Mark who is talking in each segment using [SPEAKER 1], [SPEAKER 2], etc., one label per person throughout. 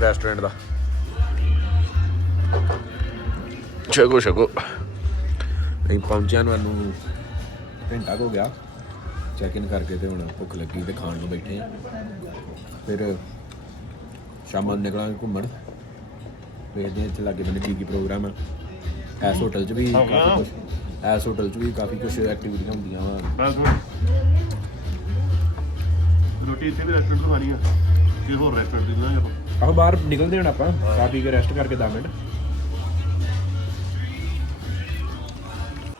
[SPEAKER 1] Restaurant ਦਾ। ਛਕੋ ਛਕੋ। ਅਸੀਂ ਪਹੁੰਚਿਆ ਨੂੰ ਸਾਨੂੰ ਘੰਟਾ ਕੁ ਹੋ ਗਿਆ। ਚੈੱਕ ਇਨ ਕਰਕੇ ਤੇ ਹੁਣ ਭੁੱਖ ਲੱਗੀ ਤੇ ਖਾਣ ਨੂੰ ਬੈਠੇ ਆ। ਫਿਰ ਸ਼ਾਮਾਂ ਨੂੰ ਨਿਕਲਾਂਗੇ ਘੁੰਮਣ। ਵੇਖਦੇ ਇੱਥੇ ਲਾਗੇ ਬੰਨੇ ਕੀ ਕੀ ਪ੍ਰੋਗਰਾਮ ਆ। ਐਸ ਹੋਟਲ 'ਚ ਵੀ ਕਾਫੀ ਕੁਝ ਐਸ ਹੋਟਲ 'ਚ ਵੀ ਕਾਫੀ ਕੁਝ ਐਕਟੀਵਿਟੀਆਂ ਹੁੰਦੀਆਂ ਵਾ।
[SPEAKER 2] ਰੋਟੀ ਇੱਥੇ ਵੀ ਰੈਸਟੋਰੈਂਟ ਤੋਂ ਖਾਣੀ ਆ। ਕਿ ਹੋਰ ਰੈਸਟੋਰੈਂਟ ਦੀ ਨਾ ਆਪਾਂ।
[SPEAKER 1] ਆਹ ਬਾਹਰ ਨਿਕਲਦੇ ਹੁਣ ਆਪਾਂ ਚਾਹ ਪੀ ਕੇ ਰੈਸਟ ਕਰਕੇ 10 ਮਿੰਟ।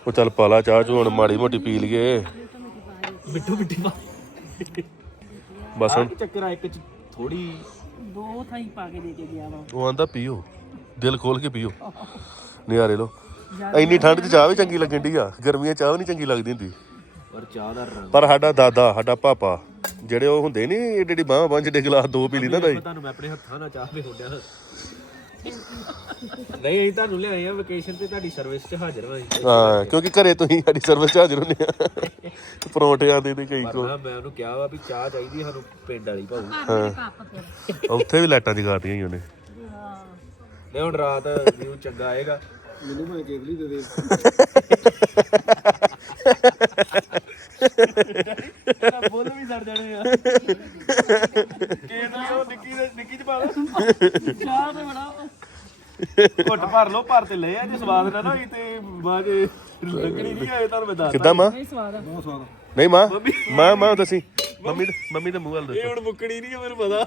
[SPEAKER 2] ਉਹ ਚੱਲ ਪਾਲਾ ਚਾਹ ਚੋਂ ਹੁਣ ਮਾੜੀ ਮੋਟੀ ਪੀ ਲਈਏ।
[SPEAKER 1] ਮਿੱਠੂ ਮਿੱਠੀ ਪਾ।
[SPEAKER 2] ਬਸ ਹੁਣ
[SPEAKER 1] ਚੱਕਰ ਆ ਇੱਕ ਚ ਥੋੜੀ
[SPEAKER 3] ਦੋ ਥਾਈ ਪਾ ਕੇ ਦੇ ਕੇ ਗਿਆ ਵਾ।
[SPEAKER 2] ਉਹ ਆਂਦਾ ਪੀਓ ਦਿਲ ਖੋਲ ਕੇ ਪੀਓ। ਨਿਆਰੇ ਲੋ ਇੰਨੀ ਠੰਡ 'ਚ ਚਾਹ ਵੀ ਚੰਗੀ ਲੱਗਣ ਦੀ ਆ ਗਰਮੀਆਂ 'ਚ ਚਾਹ ਵੀ ਨਹੀਂ ਚੰਗੀ ਲੱਗਦੀ ਹੁੰਦੀ।
[SPEAKER 1] ਪਰ ਚਾਹ ਦਾ ਰੰਗ
[SPEAKER 2] ਪਰ ਸਾਡਾ ਦਾਦਾ ਸਾਡਾ ਪਾਪਾ ਜਿਹੜੇ ਉਹ ਹੁੰਦੇ ਨਹੀਂ ਏਡੀ ਏਡੀ ਬਾਹਾਂ ਪੰਜ ਡੇ ਗਲਾਸ ਦੋ ਪੀ ਲੈਂਦਾ ਦਾਈ
[SPEAKER 1] ਤੁਹਾਨੂੰ ਮੈਂ ਆਪਣੇ ਹੱਥਾਂ ਨਾਲ ਚਾਹ ਵੀ ਹੁੰਦਿਆ ਨਹੀਂ ਅਸੀਂ ਤੁਹਾਨੂੰ ਲਿਆਏ ਆ ਵਕੇਸ਼ਨ ਤੇ ਤੁਹਾਡੀ ਸਰਵਿਸ 'ਚ ਹਾਜ਼ਰ ਹਾਂ ਅਸੀਂ।
[SPEAKER 2] ਹਾਂ ਕਿਉਂਕਿ ਘਰੇ ਤੁਸੀਂ ਸਾਡੀ ਸਰਵਿਸ 'ਚ ਹਾਜ਼ਰ ਹੁੰਦੇ ਆ। ਪਰੌਂਠਿਆਂ ਦੇ ਤੇ ਕਈ
[SPEAKER 1] ਪਰ
[SPEAKER 2] ਕੋ
[SPEAKER 1] ਨਾ ਮੈਂ ਉਹਨੂੰ ਕਿਹਾ ਵਾ ਵੀ ਚਾਹ ਚਾਹੀਦੀ ਸਾਨੂੰ ਪਿੰਡ ਵਾਲੀ ਭਾਊ।
[SPEAKER 2] ਉੱਥੇ ਵੀ ਲਾਈਟਾਂ ਜਗਾਤੀਆਂ ਹੀ ਉਹਨੇ।
[SPEAKER 1] ਨਹੀਂ ਹੁਣ ਰਾਤ ਵਿਊ ਚੰਗਾ ਆਏਗਾ। ਮੈਨੂੰ ਮੈਂ ਕੇਬਲੀ ਦੇ ਦੇ। ਬੋਲ ਵੀ ਸੜ ਜਾਣੇ ਆ। ਕੇਬਲੀ ਉਹ ਨਿੱਕੀ ਦੇ ਨਿੱਕੀ ਚ ਪਾ ਲਓ
[SPEAKER 3] ਚਾਹ ਤੇ ਬੜਾ
[SPEAKER 1] ਘੁੱਟ ਭਰ ਲਓ ਭਰ ਤੇ ਲੈ ਆ ਜੇ ਸਵਾਦ ਨਾ ਨਾ ਹੋਈ ਤੇ ਬਾਅਦ ਚ ਲੱਗਣੀ ਨਹੀਂ ਆਏ ਤੁਹਾਨੂੰ ਮੈਂ ਦੱਸ
[SPEAKER 2] ਕਿੱਦਾਂ ਮਾਂ?
[SPEAKER 3] ਨਹੀਂ ਸਵਾਦ ਆ।
[SPEAKER 2] ਨਹੀਂ ਮਾਂ ਮਾਂ ਮਾਂ ਦੱਸੀ। ਮੰਮੀ ਦੇ- ਮੰਮੀ ਦੇ ਮੂੰਹ ਵੱਲ
[SPEAKER 1] ਇਹ
[SPEAKER 2] ਦੱਸੋ
[SPEAKER 1] ਹੁਣ ਮੁੱਕਣੀ ਨਹੀਂ ਮੈਨੂੰ ਪਤਾ।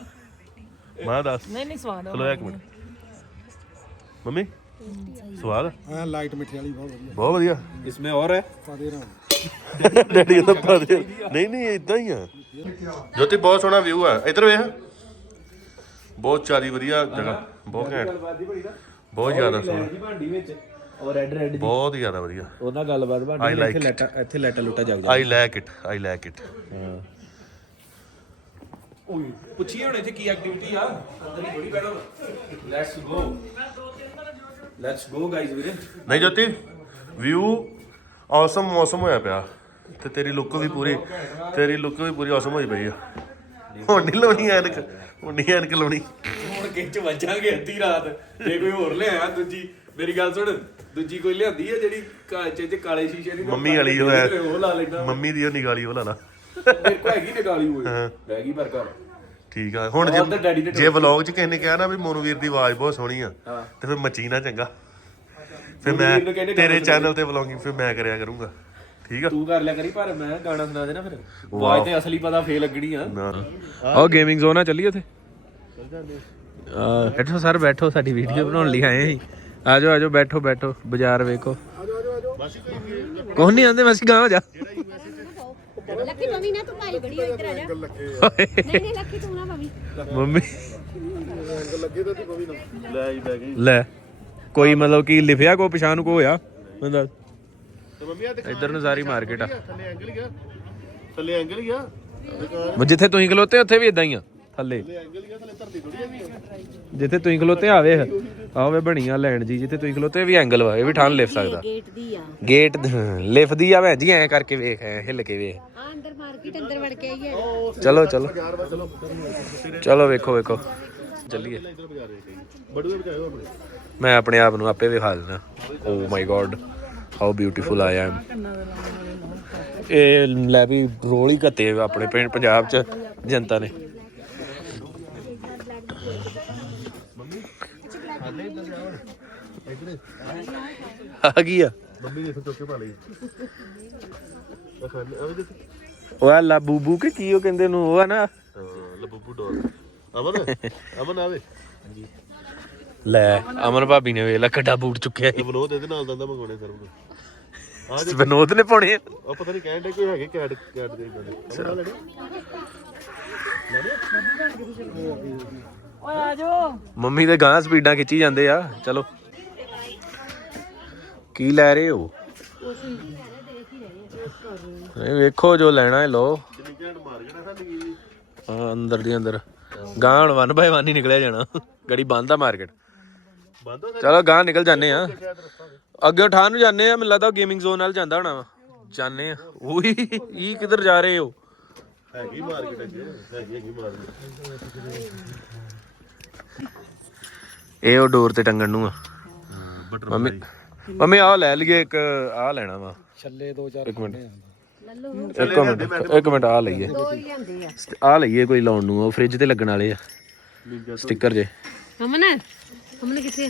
[SPEAKER 2] ਮਾਂ ਦੱਸ।
[SPEAKER 3] ਨਹੀਂ ਨਹੀਂ ਸਵਾਦ ਆ।
[SPEAKER 2] ਚਲੋ ਇੱਕ ਮਿੰਟ। ਮੰਮੀ ਸਵਾਦ
[SPEAKER 4] ਹਾਂ ਲਾਈਟ ਮਿੱਠੇ ਵਾਲੀ ਬਹੁਤ ਵਧੀਆ।
[SPEAKER 2] ਬਹੁਤ ਵਧੀਆ।
[SPEAKER 1] ਇਸਮੇ ਔਰ ਹੈ?
[SPEAKER 4] ਪਾਦੇ ਰਹਾ
[SPEAKER 2] ਡੈਡੀ ਦਾ ਪਾ ਦੇ। ਨਹੀਂ ਨਹੀਂ ਇਦਾਂ ਹੀ ਆ। ਜੋਤੀ ਬਹੁਤ ਸੋਹਣਾ ਵਿਊ ਆ। ਇਧਰ ਵੇਖ। ਬਹੁਤ ਚਾਰੀ ਵਧੀਆ ਜਗ੍ਹਾ। ਬਹੁਤ ਘੈਂਟ। ਬਹੁਤ ਜ਼ਿਆਦਾ ਸੋਹਣਾ।
[SPEAKER 1] ਜੀ ਭਾਂਡੀ ਵਿੱਚ ਔਰ ਰੈੱਡ ਰੈੱਡ
[SPEAKER 2] ਬਹੁਤ ਹੀ ਜ਼ਿਆਦਾ ਵਧੀਆ।
[SPEAKER 1] ਉਹਨਾਂ ਗੱਲਬਾਤ ਭਾਂਡੀ ਇੱਥੇ. ਲੈਟਾ ਇੱਥੇ ਲੈਟਾ ਲੁੱਟਾ ਜਗ
[SPEAKER 2] I like it I like it
[SPEAKER 1] ਹਾਂ ਓਏ ਪੁੱਛੀਏ ਹੁਣ ਇੱਥੇ ਕੀ ਐਕਟੀਵਿਟੀ ਆ? ਅੰਦਰ ਹੀ ਥੋੜੀ ਬੈਠੋ। Let's go let's go guys ਵੀਰੇ।
[SPEAKER 2] ਨਹੀਂ ਜੋਤੀ ਵਿਊ ਔਸਮ ਮੌਸਮ ਹੋਇਆ ਪਿਆ। ਤੇ ਤੇਰੀ ਲੁੱਕ ਵੀ ਪੂਰੀ ਤੇਰੀ ਲੁੱਕ ਵੀ ਪੂਰੀ ਔਸਮ ਹੋਈ ਪਈ ਆ। ਹੁਣ ਨਹੀਂ ਲਾਉਣੀ ਐਨਕ ਹੁਣ ਨਹੀਂ ਐਨਕ ਲਾਉਣੀ।
[SPEAKER 1] ਹੁਣ ਕਿੱਚ ਵੱਜਾਂਗੇ ਅੱਧੀ ਰਾਤ। ਜੇ ਕੋਈ ਹੋਰ ਲਿਆਇਆ ਦੂਜੀ ਮੇਰੀ ਗੱਲ ਸੁਣ ਦੂਜੀ ਕੋਈ ਲਿਆਂਦੀ ਆ ਜਿਹੜੀ ਕਾਚੇ ਚ ਕਾਲੇ ਸ਼ੀਸ਼ੇ ਦੀ
[SPEAKER 2] ਮੰਮੀ ਵਾਲੀ ਉਹ ਹੈ।
[SPEAKER 1] ਉਹ ਲਾ ਲੈਣਾ
[SPEAKER 2] ਮੰਮੀ ਦੀ ਉਹ ਨਿਗਾਲੀ ਉਹ ਲਾ ਲਾ
[SPEAKER 1] ਮੇਰੇ ਕੋ ਹੈਗੀ ਨਿਕਾਲੀ ਹੋਈ ਰਹਿ ਗਈ ਪਰ ਘਰ।
[SPEAKER 2] ਠੀਕ ਆ। ਹੁਣ ਜੇ ਵਲੌਗ 'ਚ ਕਿਸੇ ਨੇ ਕਿਹਾ ਨਾ ਵੀ ਮੋਨੂ ਵੀਰ ਦੀ ਆਵਾਜ਼ ਬਹੁਤ ਸੋਹਣੀ ਆ ਤੇ ਫਿਰ ਮੱਚੀ ਨਾ ਚੰਗਾ। ਫਿਰ ਮੈਂ
[SPEAKER 1] ਕਹਿੰਦੇ
[SPEAKER 2] ਤੇਰੇ ਚੈਨਲ ਤੇ ਵਲੌਗਿੰਗ ਫਿਰ ਮੈਂ ਕਰਿਆ ਕਰੂੰਗਾ। ਠੀਕ ਆ?
[SPEAKER 1] ਤੂੰ ਕਰ ਲਿਆ ਕਰੀ ਪਰ ਮੈਂ ਗਾਣਾ ਸੁਣਾ ਦੇਣਾ ਫਿਰ। ਆਵਾਜ਼ ਤੇ ਅਸਲੀ ਪਤਾ ਫੇਰ ਲੱਗਣੀ ਆ। ਉਹ ਗੇਮਿੰਗ ਜ਼ੋਨ ਆ ਚੱਲੀ ਉੱਥੇ? ਆ ਬੈਠੋ ਸਰ ਬੈਠੋ ਸਾਡੀ ਵੀਡੀਓ ਬਣਾਉਣ ਲਈ ਆਏ ਸੀ। ਆਜੋ ਆਜੋ ਬੈਠੋ ਬੈਠੋ ਬਾਜ਼ਾਰ ਵੇਖੋ। ਕੋਹ ਨਹੀਂ ਆਂਦੇ ਮਸੀ ਗਾਂ ਹੋ ਜਾ।
[SPEAKER 5] ਲੱਕੀ ਮੰਮੀ ਨਾ ਤੂੰ ਭਾਈ ਬੜੀ ਹੋਈ ਇੱਧਰ ਆ ਜਾ। ਨਹੀਂ ਨਹੀਂ ਲੱਕੀ ਤੂੰ ਨਾ ਮੰਮੀ।
[SPEAKER 1] ਮੰਮੀ
[SPEAKER 2] ਲੈ ਆਈ ਬੈ ਗਈ।
[SPEAKER 1] ਲੈ। ਕੋਈ ਮਤਲਬ ਕੀ ਲਿਖਿਆ ਕੋ ਪਛਾਣ ਕੋ ਹੋਇਆ? ਮੈਨੂੰ ਦੱਸ।
[SPEAKER 2] ਤੇ ਮੰਮੀ ਆ ਦੇਖ
[SPEAKER 1] ਇੱਧਰ ਨੂੰ ਸਾਰੀ ਮਾਰਕੀਟ ਆ।
[SPEAKER 2] ਥੱਲੇ ਐਂਗਲ ਗਿਆ ਥੱਲੇ ਐਂਗਲ ਗਿਆ
[SPEAKER 1] ਜਿੱਥੇ ਤੁਸੀਂ ਖਲੋਤੇ ਉੱਥੇ ਵੀ ਇਦਾਂ ਹੀ ਆ। ਥੱਲੇ।
[SPEAKER 2] ਐਂਗਲ ਗਿਆ ਥੱਲੇ ਧਰਤੀ ਥੋੜੀ ਆ।
[SPEAKER 1] ਜਿੱਥੇ ਤੁਸੀਂ ਖਲੋਤੇ ਆ ਵੇਖ ਆ ਵੇ ਬਣੀਆਂ ਲੈਣ ਜੀ। ਜਿੱਥੇ ਤੁਸੀਂ ਖਲੋਤੇ ਇਹ ਵੀ ਐਂਗਲ ਵਾ ਇਹ ਵੀ ਠਾਣ ਲਿਫ ਸਕਦਾ।
[SPEAKER 5] ਗੇਟ ਦੀ ਆ।
[SPEAKER 1] ਗੇਟ ਲਿਫਦੀ ਆ ਭੈਣ ਜੀ ਐ ਕਰਕੇ ਵੇਖ ਐ ਹਿੱਲ ਕੇ ਵੇਖ।
[SPEAKER 5] ਆ ਅੰਦਰ ਮਾਰਕੀਟ ਅੰਦਰ ਵੜ ਕੇ ਆਈ ਹੈ।
[SPEAKER 1] ਚਲੋ ਚਲੋ। ਚਲੋ ਵੇਖੋ ਵੇਖੋ ਚੱਲੀਏ।
[SPEAKER 2] ਬਚਾਇਓ ਆਪਣੇ।
[SPEAKER 1] ਮੈਂ ਆਪਣੇ ਆਪ ਨੂੰ ਆਪੇ ਵਿਖਾ ਦੇਣਾ ਓ my god how beautiful I am ਇਹ ਲੈ ਵੀ ਰੋਲ ਹੀ ਘੱਤੇ ਆਪਣੇ ਪਿੰਡ, ਪੰਜਾਬ ਚ ਜਨਤਾ ਨੇ। ਆ ਗਈ ਆ।
[SPEAKER 2] ਮੰਮੀ ਨੇ ਚੁੱਕ ਕੇ ਪਾ ਲਈ
[SPEAKER 1] ਉਹ ਆ ਲਾ ਬੂਬੂ ਕੇ ਕੀ ਉਹ ਕਹਿੰਦੇ ਨੂੰ, ਉਹ ਆ ਨਾ।
[SPEAKER 2] ਲਬੂਬੂ ਡੋਰ। ਅਮਨ ਅਮਨ ਆਵੇ।
[SPEAKER 1] ਲੈ। ਅਮਨ ਭਾਬੀ ਨੇ ਵੇਖ ਲਾ ਕੱਡਾ ਬੂਟ ਚੁੱਕਿਆ
[SPEAKER 2] ਇਹ ਬਨੋਦ ਇਹਦੇ ਨਾਲ ਦੰਦਾ ਮੰਗਾਉਣੇ ਸਰ ਨੂੰ ਆ
[SPEAKER 1] ਵਿਨੋਦ ਨੇ ਪਾਉਣੇ ਆ।
[SPEAKER 2] ਉਹ ਪਤਾ ਨਹੀਂ ਕਹਿਣ ਦੇ ਕੋਈ ਹੈਗੇ ਕੈਟ ਕੈਟ ਦੇ ਬੰਦੇ
[SPEAKER 3] ਓਏ ਆ ਜਾਓ।
[SPEAKER 1] ਮੰਮੀ ਦੇ ਗਾਂ ਸਪੀਡਾਂ ਖਿੱਚੀ ਜਾਂਦੇ ਆ। ਚਲੋ। ਕੀ ਲੈ ਰਹੇ ਹੋ? ਇਹ ਵੇਖੋ ਜੋ ਲੈਣਾ ਹੈ ਲੋ ਅੰਦਰ ਦੀ ਅੰਦਰ। ਗਾਂ ਹੁਣ ਵਨ ਬਾਈ ਵਨ ਹੀ ਨਿਕਲਿਆ ਜਾਣਾ। ਗੜੀ ਬੰਦ ਆ ਮਾਰਕੀਟ
[SPEAKER 2] ਬੰਦ ਹੋ
[SPEAKER 1] ਚਲੋ ਗਾਂ ਨਿਕਲ ਜਾਂਦੇ ਆ। ਅੱਗੇ ਠਾਹ ਨੂੰ ਜਾਂਦੇ ਆ ਮੈਨੂੰ ਲੱਗਦਾ ਗੇਮਿੰਗ ਜ਼ੋਨ ਨਾਲ ਜਾਂਦਾ ਹੋਣਾ ਵਾ। ਜਾਂਦੇ ਆ। ਉਹੀ ਇਹ ਕਿੱਧਰ ਜਾ ਰਹੇ ਹੋ?
[SPEAKER 2] ਹੈਗੀ ਮਾਰਕੀਟ ਅੱਗੇ ਹੈਗੀ ਹੈਗੀ ਮਾਰਕੀਟ
[SPEAKER 1] ਇਹ ਉਹ ਡੋਰ ਤੇ ਟੰਗਣ ਨੂੰ ਆ।
[SPEAKER 2] ਬਟਰ
[SPEAKER 1] ਮੰਮੀ ਮੰਮੀ ਆਹ ਲੈ ਲਈਏ ਇੱਕ ਆਹ ਲੈਣਾ ਵਾ।
[SPEAKER 4] ਛੱਲੇ ਦੋ ਚਾਰ
[SPEAKER 1] ਇੱਕ ਮਿੰਟ।
[SPEAKER 5] ਲੱਲੂ
[SPEAKER 1] ਇੱਕ ਮਿੰਟ ਇੱਕ ਮਿੰਟ ਆਹ ਲਈਏ।
[SPEAKER 5] ਦੋ ਹੀ ਲਿਆਂਦੇ ਆ।
[SPEAKER 1] ਆਹ ਲਈਏ ਕੋਈ ਲਾਉਣ ਨੂੰ ਉਹ ਫ੍ਰਿਜ ਤੇ ਲੱਗਣ ਵਾਲੇ ਆ। ਸਟicker ਜੇ।
[SPEAKER 5] ਅਮਨ ਅਮਨ ਕਿੱਥੇ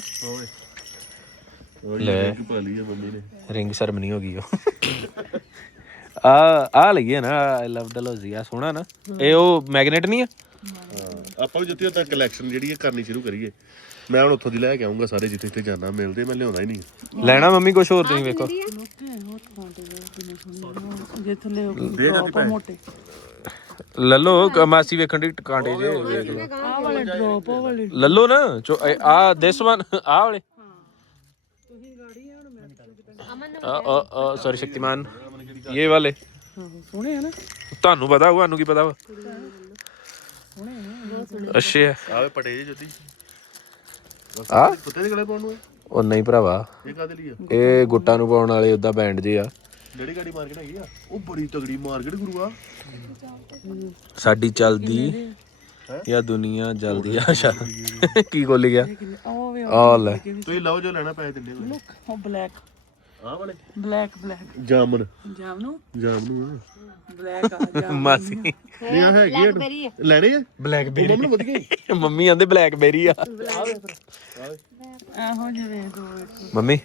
[SPEAKER 1] ਲੈ।
[SPEAKER 2] ਪਾ ਲਈ ਆ ਮੰਮੀ ਨੇ।
[SPEAKER 1] ਰਿੰਗ ਸਰਮਨੀ ਹੋ ਗਈ ਉਹ। ਆ ਆ ਲਈਏ ਨਾ ਆਈ ਲਵ ਡਲੋਜ਼ੀ ਆ ਸੋਹਣਾ ਨਾ। ਇਹ ਉਹ ਮੈਗਨੇਟ ਨਹੀਂ ਆ?
[SPEAKER 2] ਆਪਾਂ ਵੀ ਜੁੱਤੀਆਂ ਤੱਕ ਕਲੈਕਸ਼ਨ ਜਿਹੜੀ ਹੈ ਕਰਨੀ ਸ਼ੁਰੂ ਕਰੀਏ ਮੈਂ ਹੁਣ ਉੱਥੋਂ ਦੀ ਲੈ ਕੇ ਆਉਂਗਾ ਸਾਰੇ ਜਿੱਥੇ ਜਿੱਥੇ ਜਾਣਾ ਮਿਲਦੇ ਮੈਂ ਲਿਆਉਂਦਾ ਹੀ ਨਹੀਂ।
[SPEAKER 1] ਲੈਣਾ ਮੰਮੀ ਕੁਝ ਹੋਰ ਤੁਸੀਂ ਵੇਖੋ।
[SPEAKER 3] ਜੇ ਥੱਲੇ ਡ੍ਰੌਪ ਮੋਟੇ।
[SPEAKER 1] ਲੱਲੋ ਕ- ਮਾਸੀ ਵੇਖਣ ਦੀ ਕਾਂਟੇ ਜੇ। ਵੇਖ ਲਓ
[SPEAKER 3] ਆਹ ਵਾਲੇ ਡ੍ਰੌਪ ਉਹ ਵਾਲੇ
[SPEAKER 1] ਲੱਲੋ ਨਾ ਚੋ ਆ ਦਿਸ ਵਨ ਆ ਵਾਲੇ ਸੌਰੀ ਸ਼ਕਤੀਮਾਨ। ਇਹ ਵਾਲੇ।
[SPEAKER 3] ਆਹੋ, ਸੋਹਣੇ ਆ ਨਾ
[SPEAKER 1] ਤੁਹਾਨੂੰ ਪਤਾ ਹੋਊ ਸਾਨੂੰ ਕੀ ਪਤਾ ਵਾ। ਅੱਛਾ
[SPEAKER 2] ਆਵੇ ਪਟੇ ਜੇ ਜੁੱਤੀ।
[SPEAKER 1] ਆ?
[SPEAKER 2] ਕੁੱਤੇ ਦੇ ਗਲੇ ਪਾਉਣ ਨੂੰ ਇਹ?
[SPEAKER 1] ਉਹ ਨਹੀਂ ਭਰਾਵਾ।
[SPEAKER 2] ਇਹ ਕਾਦੇ ਲਈ ਆ?
[SPEAKER 1] ਇਹ ਗੁੱਟਾਂ ਨੂੰ ਪਾਉਣ ਵਾਲੇ ਉਦਾਂ ਬੈਂਡ ਜੇ ਆ।
[SPEAKER 2] ਜਿਹੜੀ ਗਾੜੀ ਮਾਰਕੀਟ ਹੈਗੀ ਆ? ਉਹ ਬੜੀ ਤਗੜੀ ਮਾਰਕੀਟ ਗੁਰੂਆ
[SPEAKER 1] ਸਾਡੀ ਚੱਲਦੀ ਜਾਂ ਦੁਨੀਆ ਜਲਦੀ ਆ? ਸ਼ਾ ਕੀ ਕੋਲ ਗਿਆ?
[SPEAKER 3] ਉਹ ਵੇ
[SPEAKER 1] ਆ ਲੈ।
[SPEAKER 2] ਤੁਸੀਂ ਲਓ ਜੋ ਲੈਣਾ ਪੈਸੇ ਦਿੰਦੇ ਹੋ
[SPEAKER 3] ਉਹ ਬਲੈਕ
[SPEAKER 2] ਆਹ ਵਾਲੇ?
[SPEAKER 3] Black black.
[SPEAKER 2] ਜਾਮਨ
[SPEAKER 3] ਜਾਮ ਨੂੰ?
[SPEAKER 2] ਜਾਮਨ ਨੂੰ
[SPEAKER 3] ਬਲੈਕ ਆ ਜਾਮ
[SPEAKER 1] ਮਾਸੀ।
[SPEAKER 2] ਇਹ ਆ ਹੈਗੀ ਆ।
[SPEAKER 5] ਬੈਰੀ
[SPEAKER 2] ਲੈਣੇ ਆ?
[SPEAKER 1] ਬਲੈਕਬੇਰੀ
[SPEAKER 2] ਮੰਮੀ ਵਧੀਆ ਹੀ।
[SPEAKER 1] ਮੰਮੀ ਆਂਦੇ ਬਲੈਕਬੇਰੀ ਆ।
[SPEAKER 3] ਆਹੋ ਜਿਵੇਂ ਦੋ ਇੱਕ
[SPEAKER 1] ਮੰਮੀ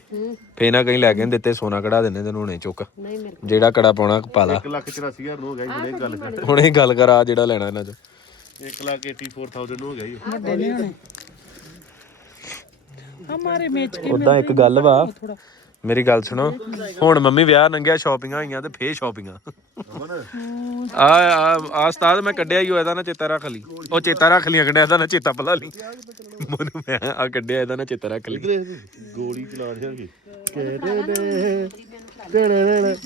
[SPEAKER 1] ਫੇ ਨਾ ਕਹੀਂ ਲੈ ਕੇ ਨੀ ਦਿੱਤੇ ਸੋਨਾ ਕਢਾ ਦਿੰਦੇ ਤੈਨੂੰ ਹੁਣੇ ਚੁੱਕ।
[SPEAKER 5] ਨਹੀਂ ਮੇਰੇ
[SPEAKER 1] ਜਿਹੜਾ ਕੜਾ ਪਾਉਣਾ ਪਾ ਲਾ।
[SPEAKER 2] ਇੱਕ ਲੱਖ 84000 ਨੂੰ ਹੋ ਗਿਆ ਜੀ ਗੱਲ ਕਰ।
[SPEAKER 1] ਹੁਣ ਇਹ ਗੱਲ ਕਰ ਆ ਜਿਹੜਾ ਲੈਣਾ ਇਹਨਾਂ ਚ।
[SPEAKER 2] 1 ਲੱਖ 84000 ਨੂੰ ਹੋ ਗਿਆ ਜੀ।
[SPEAKER 3] ਵੱਡੇ ਨਹੀਂ ਹੋਣੇ। ਹਮਾਰੇ ਮੇਚ ਕੇ
[SPEAKER 1] ਉਦਾਂ ਇੱਕ ਗੱਲ ਵਾ। ਮੇਰੀ ਗੱਲ ਸੁਣੋ। ਹੁਣ ਮੰਮੀ ਵਿਆਹ ਨੰਗਿਆ ਸ਼ਾਪਿੰਗਾਂ ਹੋਈਆਂ ਤੇ ਫੇਰ ਸ਼ਾਪਿੰਗਾਂ ਆ। ਆ ਆ ਉਸਤਾਦ ਮੈਂ ਕੱਢਿਆ ਹੀ ਉਹ ਇਹਦਾ ਨਾ ਚੇਤਾ ਰੱਖ ਲਈ। ਉਹ ਚੇਤਾ ਰੱਖ ਲਈ ਕੱਢਿਆ ਇਹਦਾ ਨਾ ਚੇਤਾ ਭੁਲਾ ਲਈ। ਮਨੂੰ ਮੈਂ ਆ ਕੱਢਿਆ ਇਹਦਾ ਨਾ ਚੇਤਾ ਰੱਖ ਲਈ।
[SPEAKER 2] ਗੋਲੀ ਚਲਾ ਦਿਆਂਗੇ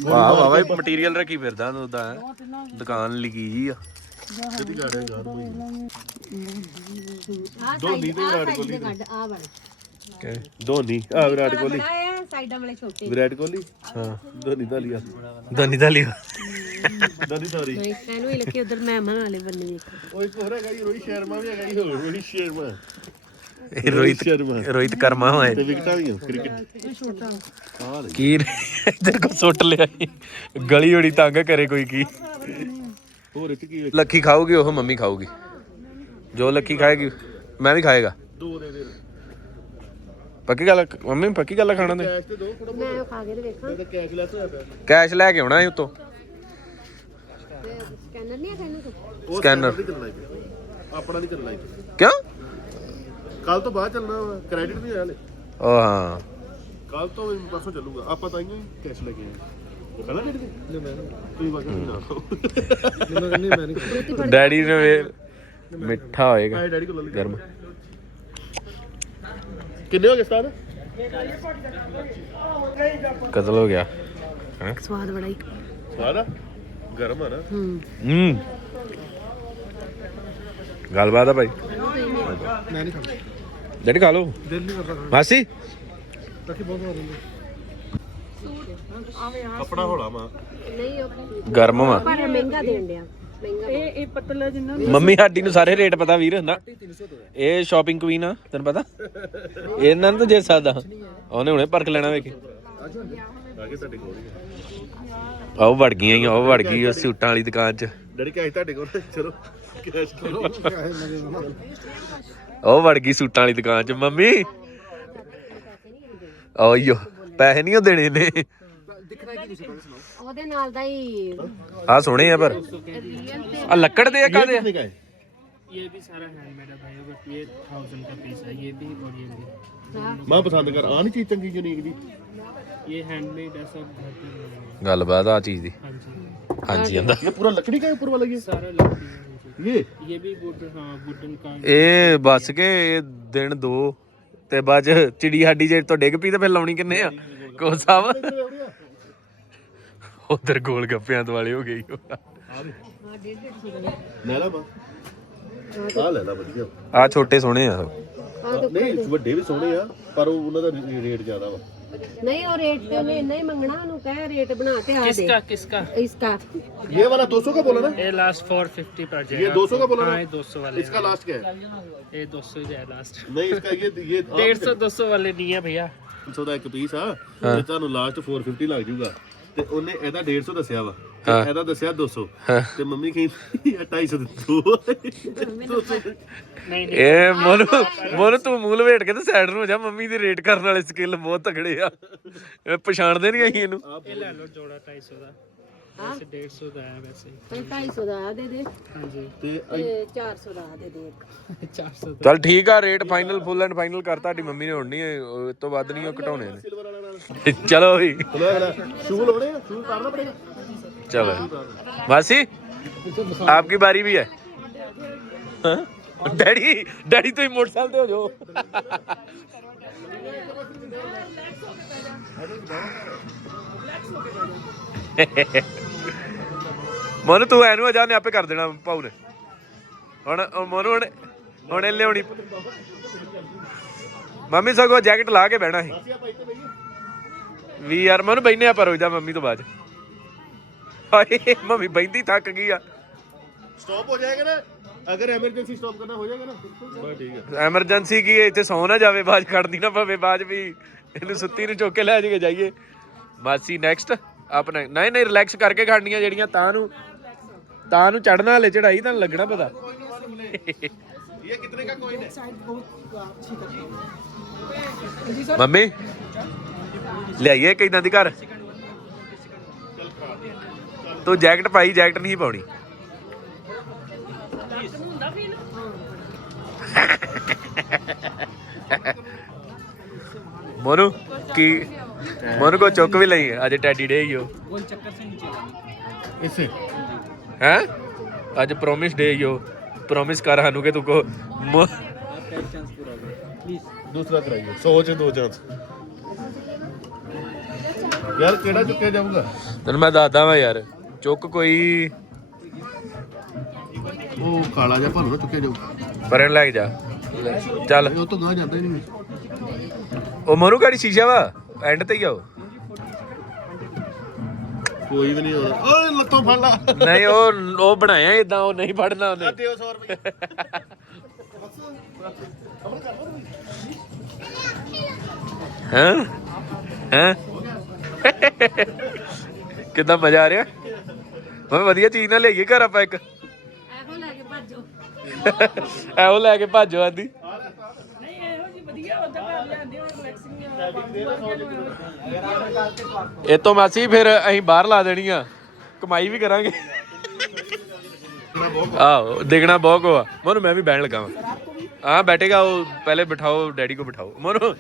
[SPEAKER 1] ਵਾਹ ਵਾਹ ਵਾਹ ਮਟੀਰੀਅਲ ਰੱਖੀ ਫਿਰਦਾ ਦੁਕਾਨ ਲਿਖੀ ਜੀ ਆ।
[SPEAKER 5] ਆ ਸਾਈਡ ਆ ਸਾਈਡ ਦੇ ਕੱਢ ਆ ਵਾਲੇ
[SPEAKER 2] ਧੋਨੀ ਆ ਵਿਰਾਟ ਕੋਹਲੀ।
[SPEAKER 5] ਬੜਾ ਆ ਸਾਈਡਾਂ ਵਾਲੇ ਛੋਟੇ।
[SPEAKER 2] ਵਿਰਾਟ ਕੋਹਲੀ? ਹਾਂ ਧੋਨੀ ਧਾਲੀਆ
[SPEAKER 1] ਦੋਨੀ ਦਾ ਲਿਆ
[SPEAKER 2] ਧੋਨੀ ਸੌਰੀ
[SPEAKER 5] ਨਹੀਂ ਇਹਨੂੰ ਹੀ ਲੱਗੇ ਉਧਰ ਮਹਿਮਾਨ ਵਾਲੇ ਬੰਨੇ ਵੇਖ
[SPEAKER 2] ਉਹ ਇੱਕ ਹੋਰ ਹੈਗਾ ਜੀ ਰੋਹਿਤ ਸ਼ਰਮਾ ਵੀ ਹੈਗਾ ਜੀ ਹੋਰ ਰੋਹਿਤ ਸ਼ਰਮਾ।
[SPEAKER 1] ਇਹ ਰੋਹਿਤ
[SPEAKER 2] ਸ਼ਰਮਾ।
[SPEAKER 1] ਰੋਹਿਤ ਕਰਮਾ ਹੋਏ
[SPEAKER 2] ਤੇ ਵਿਕਟਾਂ ਵੀ ਆ ਕ੍ਰਿਕਟ।
[SPEAKER 1] ਕੀ ਇਧਰ ਕੋ ਸੁੱਟ ਲਿਆ ਈ। ਗਲੀ ਹੋੜੀ ਤੰਗ ਕਰੇ ਕੋਈ ਕੀ।
[SPEAKER 2] ਹੋਰ ਇੱਥੇ ਕੀ
[SPEAKER 1] ਲੱਖੀ ਖਾਊਗੀ ਉਹ ਮੰਮੀ ਖਾਊਗੀ। ਜੋ ਲੱਖੀ ਖਾਏਗੀ ਮੈਂ ਵੀ ਖਾਏਗਾ।
[SPEAKER 2] ਦੋ ਦੇ ਦੇ।
[SPEAKER 1] ਪੱਕੀ ਗੱਲ ਮੰਮੀ ਪੱਕੀ ਗੱਲ ਆ ਖਾਣਾ ਤੇ
[SPEAKER 2] ਕੈਸ਼ ਤੇ ਦੋ ਥੋੜਾ
[SPEAKER 5] ਮੈਂ ਉਹ ਖਾ ਕੇ ਤੇ ਵੇਖਾਂ।
[SPEAKER 2] ਤਾਂ ਕੈਸ਼ ਲੈਸ ਹੋਇਆ ਪਿਆ
[SPEAKER 1] ਕੈਸ਼ ਲੈ ਕੇ ਆਉਣਾ ਹੈ ਉਤੋਂ।
[SPEAKER 5] ਤੇ ਸਕੈਨਰ ਨਹੀਂ ਆ ਤੈਨੂੰ ਤੂੰ?
[SPEAKER 2] ਉਹ
[SPEAKER 1] Scanner।
[SPEAKER 2] ਨਹੀਂ ਚੱਲਣਾ ਇੱਕ। ਆਪਣਾ ਨਹੀਂ ਚੱਲਣਾ ਇੱਕ।
[SPEAKER 1] ਕਿਉਂ?
[SPEAKER 2] ਕੱਲ ਤੋਂ ਬਾਅਦ ਚੱਲਣਾ ਕ੍ਰੈਡਿਟ ਨਹੀਂ ਆਇਆ ਹਲੇ।
[SPEAKER 1] ਉਹ ਹਾਂ।
[SPEAKER 2] ਕੱਲ ਤੋਂ ਵੀ ਪਰਸੋਂ ਚੱਲੂਗਾ। ਆਪਾਂ ਤਾਂ ਹੀ ਕੈਸ਼ ਲੈ ਕੇ ਆਏ। ਕਹਣਾ ਡੇਢ ਦੇ ਮੈਂ ਤੁਸੀਂ ਵਾਗਾ ਨਹੀਂ ਨਾ
[SPEAKER 4] ਮੈਨੂੰ ਕਹਿੰਦੀ ਮੈਂ ਨਹੀਂ।
[SPEAKER 1] ਡੈਡੀ ਨੇ ਵੇ- ਮਿੱਠਾ ਹੋਏਗਾ।
[SPEAKER 2] ਡੈਡੀ ਕੋਲ ਲੈ
[SPEAKER 1] ਗਰਮ।
[SPEAKER 2] ਕਿੰਨੇ ਹੋ ਗਏ ਸਟਾਰ
[SPEAKER 1] ਕਤਲ ਹੋ ਗਿਆ।
[SPEAKER 5] ਸਵਾਦ ਬੜਾ ਹੀ।
[SPEAKER 2] ਸਾਰਾ ਗਰਮ ਆ ਨਾ।
[SPEAKER 5] ਹੂੰ।
[SPEAKER 1] ਹੂੰ। ਗੱਲਬਾਤ ਆ ਭਾਈ।
[SPEAKER 4] ਮੈਂ ਨਹੀਂ ਖਾਂਦਾ।
[SPEAKER 1] ਡੈਡੀ ਖਾ ਲਓ।
[SPEAKER 4] ਦਿਲ ਨਹੀਂ ਕਰਦਾ ਖਾਣ
[SPEAKER 1] ਮਾਸੀ।
[SPEAKER 4] ਦਾ ਬਾਕੀ ਬਹੁਤ ਵਾਰ ਦਿੰਦੇ
[SPEAKER 2] ਕੱਪੜਾ ਹੋਲਾ ਮਾ
[SPEAKER 5] ਨਹੀਂ ਉਹ
[SPEAKER 1] ਗਰਮ ਵਾ।
[SPEAKER 5] ਪਰ ਮਹਿੰਗਾ ਦੇਣ ਡਿਆ। ਮਹਿੰਗਾ
[SPEAKER 3] ਇਹ ਇਹ ਪਤਲਾ ਜਿੰਨਾ
[SPEAKER 1] ਮੰਮੀ ਸਾਡੀ ਨੂੰ ਸਾਰੇ ਰੇਟ ਪਤਾ ਵੀਰ ਨਾ ਇਹ ਸ਼ਾਪਿੰਗ ਕੁਈਨ ਆ ਤੈਨੂੰ ਪਤਾ? ਇਹਨਾਂ ਨੂੰ ਤਾਂ ਜੇ ਸਕਦਾ ਉਹਨੇ ਹੁਣੇ ਪਰਖ ਲੈਣਾ ਵੇਖੇ।
[SPEAKER 2] ਆ ਕੇ ਤੁਹਾਡੇ ਕੋਲ ਹੀ ਆ।
[SPEAKER 1] ਆਹ ਵੜ ਗਈਆਂ ਉਹ ਵੜ ਗਈ ਉਹ ਸੂਟਾਂ ਵਾਲੀ ਦੁਕਾਨ 'ਚ।
[SPEAKER 2] ਡੈਡੀ ਕੈਸ਼ ਤੁਹਾਡੇ ਕੋਲ? ਚਲੋ ਕੈਸ਼ ਕਰੋ।
[SPEAKER 1] ਉਹ ਵੜ ਗਈ ਸੂਟਾਂ ਵਾਲੀ ਦੁਕਾਨ 'ਚ ਮੰਮੀ। ਓਯੋ ਪੈਸੇ ਨਹੀਂ ਉਹ ਦੇਣੇ ਨੇ?
[SPEAKER 5] ਉਹਦੇ ਨਾਲ ਦਾ ਹੀ
[SPEAKER 1] ਆ ਸੋਹਣੇ ਆ ਪਰ ਆ ਲੱਕੜ ਦੇ ਆ ਕਾਦੇ ਆ
[SPEAKER 2] ਕਿੰਨੇ ਕਾਏ
[SPEAKER 6] ये भी सारा हैंडमेड है भाई बस ये थाउजेंड का पीस है ये भी और ये भी
[SPEAKER 2] ਮੈਂ ਪਸੰਦ ਕਰ ਆ ਨਹੀਂ ਚੀਜ਼ ਚੰਗੀ ਯੂਨੀਕ ਦੀ
[SPEAKER 6] ये हैंडमेड है सब घर पे बना हुआ है।
[SPEAKER 1] ਗੱਲਬਾਤ ਆ ਚੀਜ਼ ਦੀ
[SPEAKER 6] हाँ जी
[SPEAKER 1] ਹਾਂਜੀ ਆਂਦਾ
[SPEAKER 2] ਇਹ ਪੂਰਾ ਲੱਕੜੀ का ऊपर वाला ये
[SPEAKER 6] सारा लकड़ी है हाँ जी।
[SPEAKER 2] ये
[SPEAKER 6] ये भी वुड हाँ वुडन का
[SPEAKER 1] ਇਹ ਬਸ ਕੇ ਇਹ ਦਿਨ ਦੋ ਤੇ ਬਾਅਦ 'ਚ ਚਿੜੀ ਸਾਡੀ ਜੇ ਤੋਂ ਡਿੱਗ ਪਈ ਤੇ ਫਿਰ ਲਾਉਣੀ ਕਿੰਨੇ ਆ ਕੋ ਸਾਹਿਬ ਉਧਰ ਗੋਲ ਗੱਪਿਆਂ ਦੁਆਲੇ ਹੋ ਗਈ
[SPEAKER 2] ਲੈ ਲਾ ਬਾ ਆ ਲੈ ਲਾ ਵਧੀਆ
[SPEAKER 1] ਆ ਛੋਟੇ ਸੋਹਣੇ ਆ
[SPEAKER 2] ਨਹੀਂ ਵੱਡੇ ਵੀ ਸੋਹਣੇ ਆ ਪਰ ਉਹ ਉਹਨਾਂ ਦਾ ਰੇਟ ਜ਼ਿਆਦਾ ਵਾ
[SPEAKER 5] ਨਹੀਂ ਉਹ ਰੇਟ ਤੇ ਉਹਨੇ ਇੰਨਾ ਹੀ ਮੰਗਣਾ ਉਹਨੂੰ ਕਹਿ ਰੇਟ ਬਣਾ ਤੇ ਆ ਦੇ
[SPEAKER 6] किसका किसका
[SPEAKER 5] इसका
[SPEAKER 2] ये वाला 200 का बोला ना
[SPEAKER 6] ये लास्ट 450 पर जाएगा
[SPEAKER 2] ये 200 का बोला
[SPEAKER 6] हाँ
[SPEAKER 2] ना
[SPEAKER 6] ये 200 वाले
[SPEAKER 2] इसका लास्ट क्या है
[SPEAKER 6] ये 200 ही है लास्ट
[SPEAKER 2] नहीं इसका ये ये
[SPEAKER 6] 150 200 वाले नहीं है भैया
[SPEAKER 2] 300 ਦਾ ਇੱਕ ਪੀਸ ਆ ਤੇ ਤੁਹਾਨੂੰ ਲਾਸਟ 450 ਲੱਗ ਜਾਊਗਾ ਤੇ ਉਹਨੇ ਇਹਦਾ 150 ਦੱਸਿਆ ਵਾ। ਇਹਦਾ ਦੱਸਿਆ 200 ਤੇ ਮੰਮੀ ਕਹਿੰਦੀ ਇਹ 250 ਦਿੱਤੋ
[SPEAKER 6] ਨਹੀਂ
[SPEAKER 1] ਇਹ ਮੋਨੂ ਮੋਨੂ ਤੂੰ ਮੂਲ ਵੇਟ ਕੇ ਤੇ ਸਾਈਡ ਨੂੰ ਜਾ ਮੰਮੀ ਦੀ ਰੇਟ ਕਰਨ ਵਾਲੇ ਸਕਿੱਲ ਬਹੁਤ ਤਗੜੇ ਆ। ਇਹ ਪਛਾਣਦੇ ਨਹੀਂ ਅਸੀਂ ਇਹਨੂੰ।
[SPEAKER 6] ਇਹ ਲੈ ਲਓ ਜੋੜਾ 250 ਦਾ। ਵੈਸੇ 150 ਦਾ ਹੈ
[SPEAKER 5] ਵੈਸੇ। 250 ਦਾ ਆ ਦੇ ਦੇ।
[SPEAKER 6] ਹਾਂਜੀ।
[SPEAKER 5] ਤੇ 400 ਦਾ ਆ ਦੇ ਦੇ
[SPEAKER 6] 400
[SPEAKER 1] ਚਲ ਠੀਕ ਆ rate final full and final ਕਰਤਾ ਤੁਹਾਡੀ ਮੰਮੀ ਨੇ ਹੁਣ ਨਹੀਂ ਇਹ ਤੋਂ ਵੱਧ ਨਹੀਂ ਘਟਾਉਣੇ ਚਲੋ ਵੀ।
[SPEAKER 2] ਸ਼ੂ ਲੋੜੇ ਸ਼ੂ ਕਰਨਾ
[SPEAKER 1] ਚਲੋ। ਮਾਸੀ ਆਪਕੀ ਬਾਰੀ ਵੀ ਹੈ। ਡੈਡੀ ਡੈਡੀ ਤੁਸੀਂ ਮੋਟਰਸਾਈਕਲ ਤੇ ਹੋ ਜੋ ਮਨ ਤੂੰ ਐਨੂ ਜਾ ਨੇ ਆਪੇ ਕਰ ਦੇਣਾ ਪਾਉ ਨੇ। ਹੁਣ ਮਨ ਹੁਣ ਹੁਣ ਲਿਆਉਣੀ। ਮੰਮੀ ਸਗੋ ਜੈਕਟ ਲਾ ਕੇ ਬਹਿਣਾ ਸੀ। ਵੀ ਯਾਰ ਮਨ ਬੈਨੇ ਆ ਪਰ ਹੋ ਜਾ ਮੰਮੀ ਤੋਂ ਬਾਅਦ। ਹਾਏ ਮੰਮੀ ਬੈਂਦੀ ਥੱਕ ਗਈ ਆ।
[SPEAKER 2] ਸਟਾਪ ਹੋ ਜਾਏਗਾ ਨਾ? ਅਗਰ ਐਮਰਜੈਂਸੀ ਸਟਾਪ ਕਰਨਾ ਹੋ ਜਾਏਗਾ ਨਾ? ਬਸ ਠੀਕ ਹੈ
[SPEAKER 1] ਐਮਰਜੈਂਸੀ ਕੀ ਇੱਥੇ ਸੌ ਜਾਵੇ ਬਾਜ ਖੜਦੀ ਨਾ ਪਵੇ ਬਾਜ ਵੀ ਇਹਨੂੰ ਸੁੱਤੀ ਨੂੰ ਚੁੱਕ ਲੈ ਜਾ ਜਾਈਏ। ਮਾਸੀ ਨੈਕਸਟ ਆਪਣਾ ਨਹੀਂ ਨਹੀਂ ਰਿਲੈਕਸ ਕਰਕੇ ਖੜਨੀਆਂ ਜਿਹੜੀਆਂ ਤਾਂ ਨੂੰ ਤਾਂ ਨੂੰ ਚੜਨਾ ਹਲੇ ਚੜਾਈ ਤਾਂ ਲੱਗਣਾ ਪਤਾ। ਮੰਮੀ? ਲਿਆਈਏ ਕਿਦਾਂ ਦੀ ਘਰ ਤੂੰ ਜੈਕਟ ਪਾਈ ਜੈਕਟ ਨਹੀਂ ਪਾਉਣੀ ਮੋਨੂ ਕੀ ਮੋਨੂ ਕੋ ਚੁੱਕ ਵੀ ਲਈ ਅੱਜ ਟੈਡੀ ਡੇ ਹੀ ਹੋ
[SPEAKER 2] इससे
[SPEAKER 1] ਹੈ ਅੱਜ ਪ੍ਰੋਮਿਸ ਡੇ ਹੀ ਹੋ ਪ੍ਰੋਮਿਸ ਕਰ ਸਾਨੂੰ ਕਿ ਤੂੰ ਕੋ ਮੋ-
[SPEAKER 2] दूसरा कराइए सौ च दो चांस ਯਾਰ ਕਿਹੜਾ ਚੁੱਕਿਆ ਜਾਊਗਾ?
[SPEAKER 1] ਤੈਨੂੰ ਮੈਂ ਦੱਸਦਾ ਵਾਂ ਯਾਰ ਚੁੱਕ ਕੋਈ।
[SPEAKER 2] ਉਹ ਕਾਲਾ ਜਿਹਾ ਭਰਨਾ ਚੁੱਕਿਆ ਜਾਊਗਾ
[SPEAKER 1] ਪਰਨ ਲੈ ਜਾ। ਚੱਲ।
[SPEAKER 2] ਉਹ ਤੋਂ ਗਾਂ ਜਾਂਦਾ ਹੀ ਨਹੀਂ।
[SPEAKER 1] ਉਹ ਮਰੂ ਗਾੜੀ ਸ਼ੀਸ਼ਾ ਵਾ ਐਂਡ ਤੇ ਹੀ ਆਓ
[SPEAKER 2] ਕੋਈ ਵੀ ਨਹੀਂ ਆਉਂਦਾ ਓਏ ਲੱਤੋਂ ਫੜ ਲਾ।
[SPEAKER 1] ਨਹੀਂ ਉਹ ਉਹ ਬਣਾਇਆ ਇਦਾਂ ਉਹ ਨਹੀਂ ਫੜਨਾ ਉਹਨੇ।
[SPEAKER 2] ਦਿਓ 100 ਰੁਪਏ।
[SPEAKER 1] ਹਾਂ? ਹਾਂ? ਕਿੱਦਾਂ ਮਜ਼ਾ ਆ ਰਿਹਾ? ਮੈਂ ਵਧੀਆ ਚੀਜ਼ ਨਾਲ ਲਈਏ ਘਰ ਆਪਾਂ ਇੱਕ।
[SPEAKER 5] ਇਹੋ ਲੈ ਕੇ ਭੱਜੋ।
[SPEAKER 1] ਐਓ ਲੈ ਕੇ ਭੱਜੋ ਆਂਦੀ।
[SPEAKER 7] ਨਹੀਂ ਇਹੋ ਜੀ ਵਧੀਆ ਉਹਦਾ ਕਰ ਲੈਂਦੇ ਹੋ ਰਿਲੈਕਸਿੰਗ
[SPEAKER 1] ਇਹ ਤੋਂ ਮਾਸੀ ਫਿਰ ਅਸੀਂ ਬਾਹਰ ਲਾ ਦੇਣੀ ਆ। ਕਮਾਈ ਵੀ ਕਰਾਂਗੇ। ਆਓ ਦੇਖਣਾ ਬਹੁਤ ਕੋ ਆ। ਮੋਨੂ ਮੈਂ ਵੀ ਬਹਿਣ ਲੱਗਾ ਵਾਂ। ਹਾਂ ਬੈਠੇਗਾ ਉਹ ਪਹਿਲੇ ਬਿਠਾਓ ਡੈਡੀ को ਬਿਠਾਓ। ਮੋਨੂ।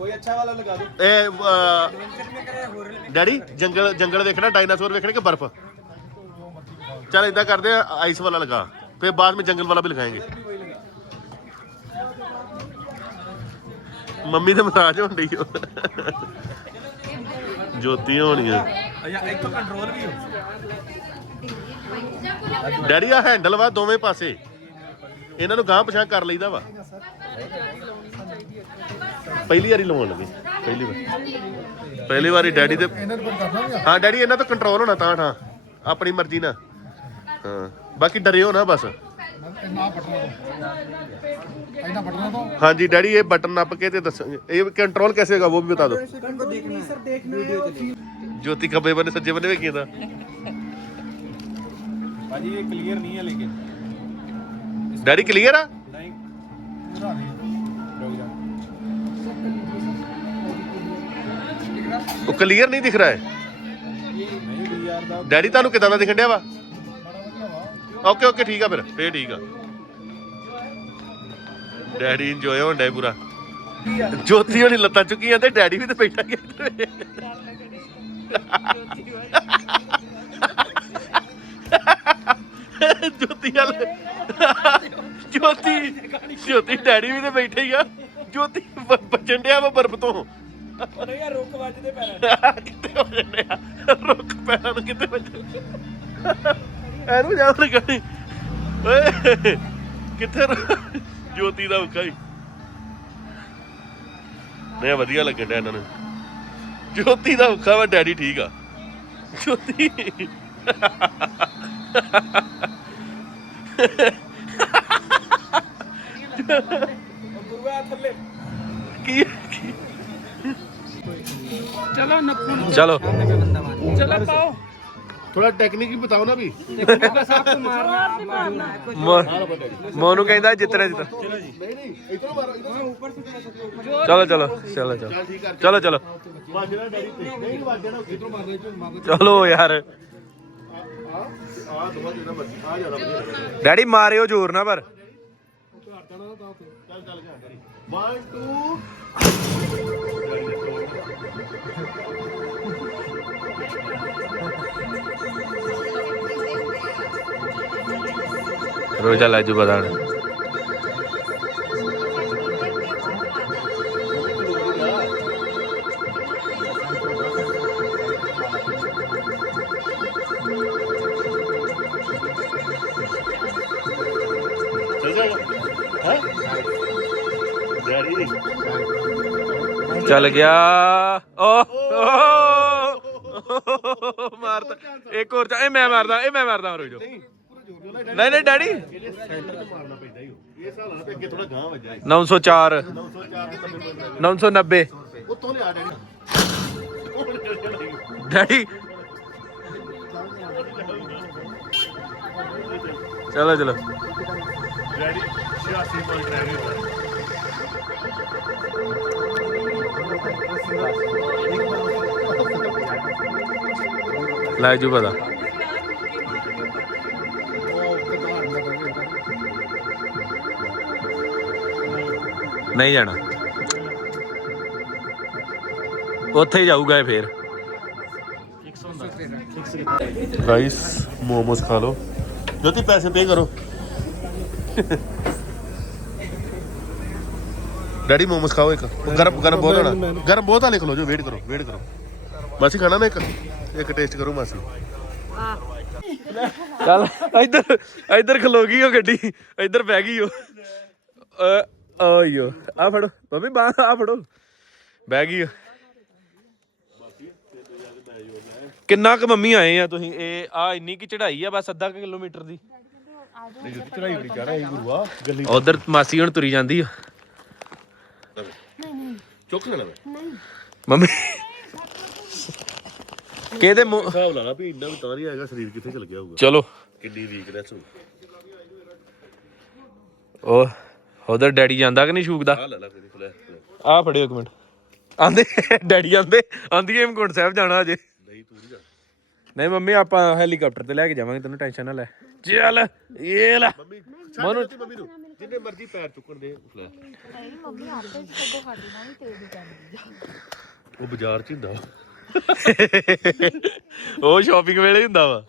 [SPEAKER 2] ਕੋਈ ਅੱਛਾ ਵਾਲਾ ਲਗਾ ਦਿਓ। ਇਹ ਡੈਡੀ ਜੰਗਲ ਜੰਗਲ ਵੇਖਣਾ ਡਾਇਨਾਸੌਰ ਵੇਖਣੇ ਕਿ ਬਰਫ਼? ਚਲ ਇਦਾਂ ਕਰਦੇ ਆ ਆਈਸ ਵਾਲਾ ਲਗਾ। ਫਿਰ ਬਾਅਦ ਵਿੱਚ ਜੰਗਲ ਵਾਲਾ ਵੀ ਲਗਾਏਗੇ। ਮੰਮੀ ਦੇ ਮਸਾਜ ਹੋਣ ਡਈ ਓ। ਜੋਤੀ ਹੋਣੀ ਆ ਅੱਛਾ ਇੱਕ ਡੈਡੀ ਆ ਹੈਂਡਲ ਵਾ ਦੋਵੇਂ ਪਾਸੇ। ਇਹਨਾਂ ਨੂੰ ਗਾਂ ਪਛਾਣ ਕਰ ਲਈਦਾ ਵਾ। ਪਹਿਲੀ ਵਾਰੀ ਲਵਾਉਣ ਲੱਗੇ ਪਹਿਲੀ ਵਾਰ ਪਹਿਲੀ ਵਾਰੀ ਡੈਡੀ ਦੇ ਹਾਂ ਡੈਡੀ ਇਹਨਾਂ ਤੋਂ ਕੰਟਰੋਲ ਹੋਣਾ ਤਾਂ ਠਾਂ ਆਪਣੀ ਮਰਜ਼ੀ ਨਾਲ ਹਾਂ ਬਾਕੀ ਡਰਿਓ ਨਾ ਬਸ ਹਾਂਜੀ ਡੈਡੀ ਇਹ ਬਟਨ ਨੱਪ ਕੇ ਤੇ ਦੱਸੋ ਇਹ ਕੰਟਰੋਲ कैसे होगा वो भी बता दो ज्योति खब्बे बने सज्जे बने ਵੇਖੀਆਂ ਦਾ
[SPEAKER 8] ਭਾਜੀ ਇਹ ਕਲੀਅਰ ਨਹੀਂ ਹੈ ਲੇਕਿਨ
[SPEAKER 2] ਡੈਡੀ ਕਲੀਅਰ ਆ
[SPEAKER 8] ਨਹੀਂ ਰੁਕ
[SPEAKER 2] ਉਹ ਕਲੀਅਰ ਨਹੀਂ ਦਿਖ ਰਿਹਾ ਹੈ। ਡੈਡੀ ਤੁਹਾਨੂੰ ਕਿਦਾਂ ਦਾ ਦਿਖਣ ਡਿਆ ਵਾ? ਓਕੇ ਓਕੇ ਠੀਕ ਆ ਫਿਰ, ਫੇਰ ਠੀਕ ਆ। ਡੈਡੀ ਇੰਜੋਏ ਹੋਣ ਡਿਆ ਪੂਰਾ। ਜੋਤੀ ਹੋਣੀ ਲੱਤਾਂ ਚੁੱਕੀਆਂ ਤੇ ਡੈਡੀ ਵੀ ਤੇ ਬੈਠਾ ਗਿਆ। ਜੋਤੀ ਵਾਲ ਜੋਤੀ ਜੋਤੀ ਡੈਡੀ ਵੀ ਤੇ ਬੈਠੇ ਹੀ ਆ। ਜੋਤੀ ਬਚਣ ਡਿਆ ਵਾ ਬਰਫ਼ ਤੋਂ।
[SPEAKER 8] ਨਹੀਂ ਯਾਰ ਰੁੱਕ ਵੱਜਦੇ ਪੈਰਾਂ
[SPEAKER 2] ਕਿੱਥੇ ਹੋ ਜੰਨੇ ਆ? ਰੁੱਖ ਪੈਰਾਂ ਨੂੰ ਕਿੱਥੇ ਵੱਜਣ ਐਨੂੰ ਜਾ ਲਗਾਈ ਓਏ ਕਿੱਥੇ ਰ- ਜੋਤੀ ਦਾ ਹੀ ਨਹੀਂ ਵਧੀਆ ਲੱਗਣ ਡਿਆ ਇਹਨਾਂ ਨੂੰ। ਜੋਤੀ ਦਾ ਔਖਾ ਵਾ ਡੈਡੀ ਠੀਕ ਆ। ਜੋਤੀ।
[SPEAKER 9] ਗੁਰੂਆ ਥੱਲੇ।
[SPEAKER 2] ਕੀ
[SPEAKER 6] चलो नप्पू
[SPEAKER 1] ਚਲੋ
[SPEAKER 6] चलो पाओ
[SPEAKER 2] ਥੋੜਾ ਟੈਕਨੀਕ ਹੀ ਬਤਾਓ ਨਾ ਵੀ
[SPEAKER 6] बस आपको मारना
[SPEAKER 1] ਮੋ- ਮੋਨੂੰ ਕਹਿੰਦਾ ਜਿੱਤਣਾ ਜਿੱਤਣਾ
[SPEAKER 2] ਨਹੀਂ ਨਹੀਂ ਇਧਰੋਂ ਮਾਰੋ ਇਧਰੋਂ
[SPEAKER 1] ਚਲੋ ਚਲੋ ਚਲੋ ਚਲੋ ਚਲੋ ਚਲੋ
[SPEAKER 2] ਵਾਜਣਾ ਡੈਡੀ ਤੇ ਨਹੀਂ ਵਾਜਣਾ ਇਧਰੋਂ ਮਾਰਨਾ ਇਧਰੋਂ ਮਾਰਨਾ
[SPEAKER 1] ਚਲੋ ਯਾਰ
[SPEAKER 2] ਆ ਆ ਦੋਵਾਂ ਜਿਹੜਾ ਮਰਜ਼ੀ ਆ ਜਿਆਦਾ ਵਧੀਆ ਲੱਗਦਾ
[SPEAKER 1] ਡੈਡੀ ਮਾਰਿਓ ਜ਼ੋਰ ਨਾ ਪਰ
[SPEAKER 2] ਚੱਲ ਚੱਲ ਗਿਆ ਡੈਡੀ 1 2
[SPEAKER 1] ਰੋਜਾ ਲਾਜੂ
[SPEAKER 2] ਡੈਡੀ
[SPEAKER 1] ਚੱਲ ਗਿਆ। ਓ ਮਾਰਦਾ ਇੱਕ ਹੋਰ ਚਾ, ਇਹ ਮੈਂ ਮਾਰਦਾ, ਇਹ ਮੈਂ ਮਾਰਦਾ ਰੁਕ ਜਾਓ। ਨਹੀਂ ਨਹੀਂ, ਡੈਡੀ।
[SPEAKER 2] ਇਹਦੇ ਸੈਂਟਰ ਤੇ ਮਾਰਨਾ ਪੈਂਦਾ ਹੀ ਇਹ ਸਾਲ ਆ ਅੱਗੇ ਥੋੜਾ ਗਾਂ ਵੱਜਾ
[SPEAKER 1] 904 990
[SPEAKER 2] ਉੱਤੋਂ ਲਿਆ ਡੈਡੀ।
[SPEAKER 1] ਡੈਡੀ ਚਲੋ ਚਲੋ।
[SPEAKER 2] ਡੈਡੀ 86 ਪੁਆਇੰਟ ਰਹਿ ਗਏ
[SPEAKER 1] ਜੂ ਪਤਾ। ਨਹੀਂ ਜਾਣਾ। ਉੱਥੇ ਹੀ ਜਾਊਗਾ ਇਹ ਫੇਰ।
[SPEAKER 2] ਗਾਇਸ ਮੋਮੋਸ ਖਾ ਲਓ। ਜੋਤੀ, ਪੈਸੇ ਪੇ ਕਰੋ। ਡੈਡੀ ਮੋਮੋਸ ਖਾਓ ਇੱਕ। ਉਹ ਗਰਮ ਗਰਮ ਬਹੁਤ ਹੋਣਾ। ਗਰਮ ਬਹੁਤ ਆ ਲਿਖ ਲਓ ਜੋ ਵੇਟ ਕਰੋ ਵੇਟ ਕਰੋ। ਮਾਸੀ ਖਾਣਾ ਨਾ ਇੱਕ? ਇੱਕ ਟੇਸਟ ਕਰੋ ਮਾਸੀ।
[SPEAKER 1] ਚੱਲ ਇੱਧਰ ਇੱਧਰ ਖਲੋ ਗਈ ਉਹ ਗੱਡੀ। ਇੱਧਰ ਬਹਿ ਗਈ ਉਹ। ਅ ਓਯੋ ਆ ਫੜੋ। ਮੰਮੀ ਬਾਹ ਆ ਫੜੋ। ਬਹਿ ਗਈ ਉਹ। ਕਿੰਨਾ ਕੁ ਮੰਮੀ ਆਏ ਆ ਤੁਸੀਂ? ਇਹ ਆ ਇੰਨੀ ਕੀ ਚੜਾਈ ਆ ਬਸ ਅੱਧਾ ਕਿਲੋਮੀਟਰ ਦੀ?
[SPEAKER 2] ਚੜਾਈ ਬੜੀ ਚੜਾ ਇਹ ਗੁਰੂਆ ਗੱਲੀ
[SPEAKER 1] ਉਧਰ ਮਾਸੀ ਹੁਣ ਤੁਰੀ ਜਾਂਦੀ ਆ।
[SPEAKER 2] ਚੁੱਕ ਲੈਣਾ ਮੈਂ।
[SPEAKER 1] ਮੰਮੀ। ਕਿਹਦੇ ਮੂੰਹ
[SPEAKER 2] ਹਿਸਾਬ ਲਾ ਲਾ ਵੀ ਇੰਨਾ ਵੀ ਤਾਂ ਨਹੀਂ ਆਏਗਾ ਸਰੀਰ ਕਿੱਥੇ ਚਲ ਗਿਆ ਹੋਊਗਾ।
[SPEAKER 1] ਚਲੋ।
[SPEAKER 2] ਕਿੰਨੀ ਵੀਕਨੈਸ ਹੋ
[SPEAKER 1] ਉਹ ਉਧਰ ਡੈਡੀ ਜਾਂਦਾ ਕਿ ਨਹੀਂ ਸ਼ੂਕ ਦਾ?
[SPEAKER 2] ਆ ਲੈ ਲੈ ਫਿਰ ਖੁੱਲਿਆ
[SPEAKER 1] ਆ ਫੜਿਓ ਇੱਕ ਮਿੰਟ। ਆਂਦੇ ਡੈਡੀ ਆਂਦੇ ਆਂਦੀ ਹੇਮਕੁੰਟ ਸਾਹਿਬ ਜਾਣਾ ਅਜੇ
[SPEAKER 2] ਨਹੀਂ ਤੂੰ ਨਹੀਂ ਜਾ
[SPEAKER 1] ਨਹੀਂ ਮੰਮੀ ਆਪਾਂ ਹੈਲੀਕਾਪਟਰ ਤੇ ਲੈ ਕੇ ਜਾਵਾਂਗੇ ਤੈਨੂੰ ਟੈਨਸ਼ਨ ਨਾ ਲੈ। ਚੱਲ ਇਹ ਲੈ।
[SPEAKER 2] ਮੰਮੀ ਮਨੂ ਮੰਮੀ ਨੂੰ। ਜਿੰਨੇ ਮਰਜ਼ੀ ਪੈਰ ਚੁੱਕਣ ਦੇ ਲੈ
[SPEAKER 5] ਮੰਮੀ ਆਪੇ ਸਗੋਂ ਸਾਡੀ ਨਾਲ ਵੀ ਤੇਜ਼ ਜਾਂਦੀ ਆ।
[SPEAKER 2] ਉਹ ਬਾਜ਼ਾਰ ਚ ਹੁੰਦਾ
[SPEAKER 1] ਉਹ ਸ਼ਾਪਿੰਗ ਵੇਲੇ ਹੁੰਦਾ ਵਾ।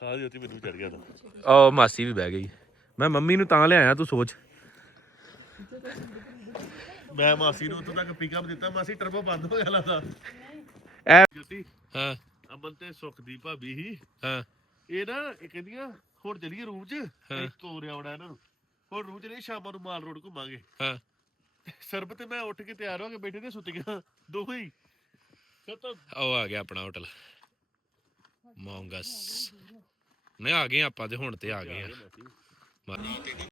[SPEAKER 2] ਸਾਹ ਉੱਤੇ ਮੈਨੂੰ ਚੜ ਗਿਆ ਤਾਂ।
[SPEAKER 1] ਉਹ ਮਾਸੀ ਵੀ ਬਹਿ ਗਈ। ਮੈਂ ਮੰਮੀ ਨੂੰ ਤਾਂ ਲਿਆਇਆ ਤੂੰ ਸੋਚ।
[SPEAKER 2] ਮੈਂ ਮਾਸੀ ਨੂੰ ਉੱਥੋਂ ਤੱਕ ਪਿਕਅਪ ਦਿੱਤਾ। ਮਾਸੀ ਟਰਬੋ ਬੰਦ ਹੋ ਗਿਆ ਲੱਗਦਾ
[SPEAKER 1] ਐ
[SPEAKER 2] ਜੁੱਤੀ
[SPEAKER 1] ਹਾਂ।
[SPEAKER 2] ਅਮਨ ਤੇ ਸੁਖਦੀ ਭਾਬੀ ਹੀ
[SPEAKER 1] ਹਾਂ।
[SPEAKER 2] ਇਹ ਨਾ ਇਹ ਕਹਿੰਦੀਆਂ ਹੁਣ ਚਲੀਏ ਰੂਮ 'ਚ। ਤੋਰਿਆ ਵੜਾ ਇਹਨਾਂ ਨੂੰ। ਹੁਣ 'ਚ ਨਹੀਂ ਸ਼ਾਮਾਂ ਨੂੰ ਮਾਲ ਰੋਡ ਘੁੰਮਾਂਗੇ।
[SPEAKER 1] ਹਾਂ।
[SPEAKER 2] ਸਰਬ ਤੇ ਮੈਂ ਉੱਠ ਕੇ ਤਿਆਰ ਹੋ ਕੇ ਬੈਠੇ ਤੇ ਸੁੱਤੀਆਂ ਦੋਵੇਂ ਹੀ। ਫਿਰ ਤਾਂ
[SPEAKER 1] ਉਹ ਆ ਗਿਆ ਆਪਣਾ ਹੋਟਲ। ਮੌਂਗਸ ਨਹੀਂ ਆ ਗਏ ਆਪਾਂ ਤੇ ਹੁਣ ਤੇ ਆ ਗਏ ਆ।